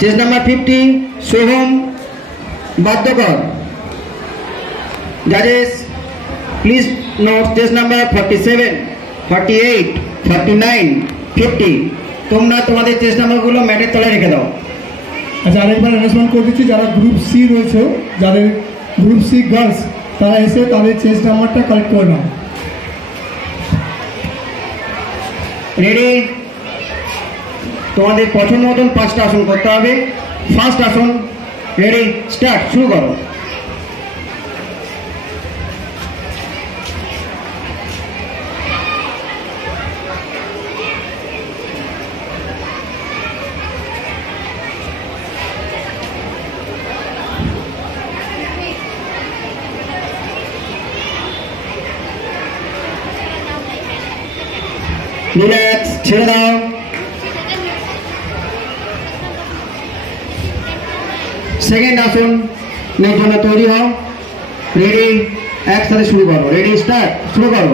Chess number 50 Soham Badyakar. জাজেস please note chess number 47, 48, 49, 50। তোমরা তোমাদের চেস নাম্বারগুলো ম্যাটের তলায় রেখে দাও। আচ্ছা, আরেকবার অ্যানাউন্সমেন্ট করে দিচ্ছি, যারা গ্রুপ সি রয়েছে, যাদের গ্রুপ সি গার্লস, তারা এসে তাদের চেস নাম্বারটা কালেক্ট করে নাও। রেডি? তোমাদের পছন্দ মতন 5টা আসন করতে হবে। ফার্স্ট আসন, রেডি স্টার্ট, শুরু করো। রিল্যাক্স, ছেড়ে দাও। সেকেন্ড আসন এর জন্য তৈরি হও। রেডি, একসাথে শুরু করো। রেডি স্টার্ট, শুরু করো।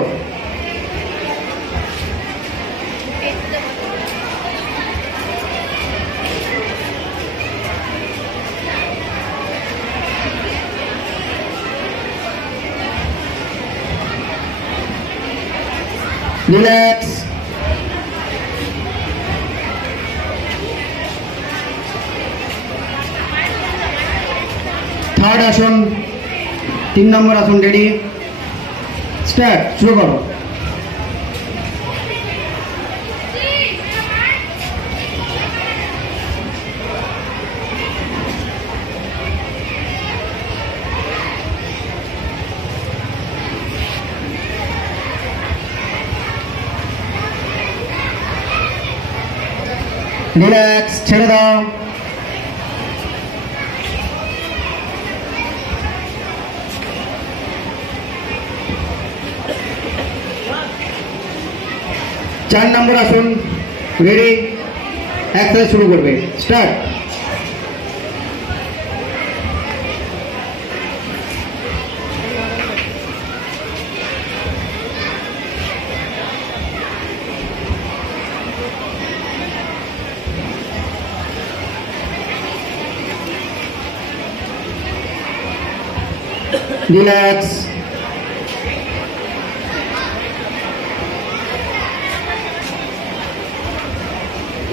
রিল্যাক্স। থার্ড আসন, 3 নম্বর আসন, রেডি স্টার্ট, শুরু করো। রিল্যাক্স, ছেড়ে দাও। চার নম্বর আসন, রেডি একসাথে শুরু করবে, স্টার্ট। রিল্যাক্স।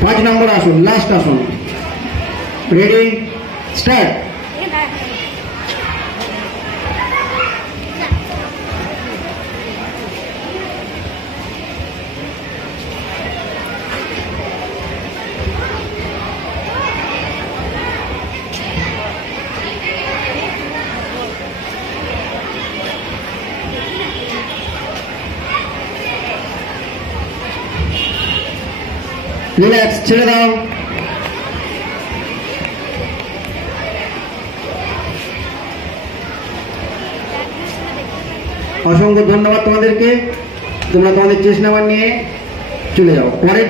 পাঁচ নম্বর আসন, লাস্ট আসন, রেডি স্টার্ট। রিল্যাক্স, ছেড়ে দাও। অসংখ্য ধন্যবাদ তোমাদেরকে। তোমরা তোমাদের চেস নাম্বার নিয়ে চলে যাও। পরের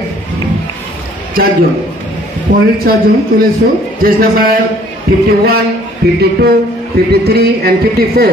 চারজন চলে এসো। চেস নাম্বার 51, 52, 53 and 54।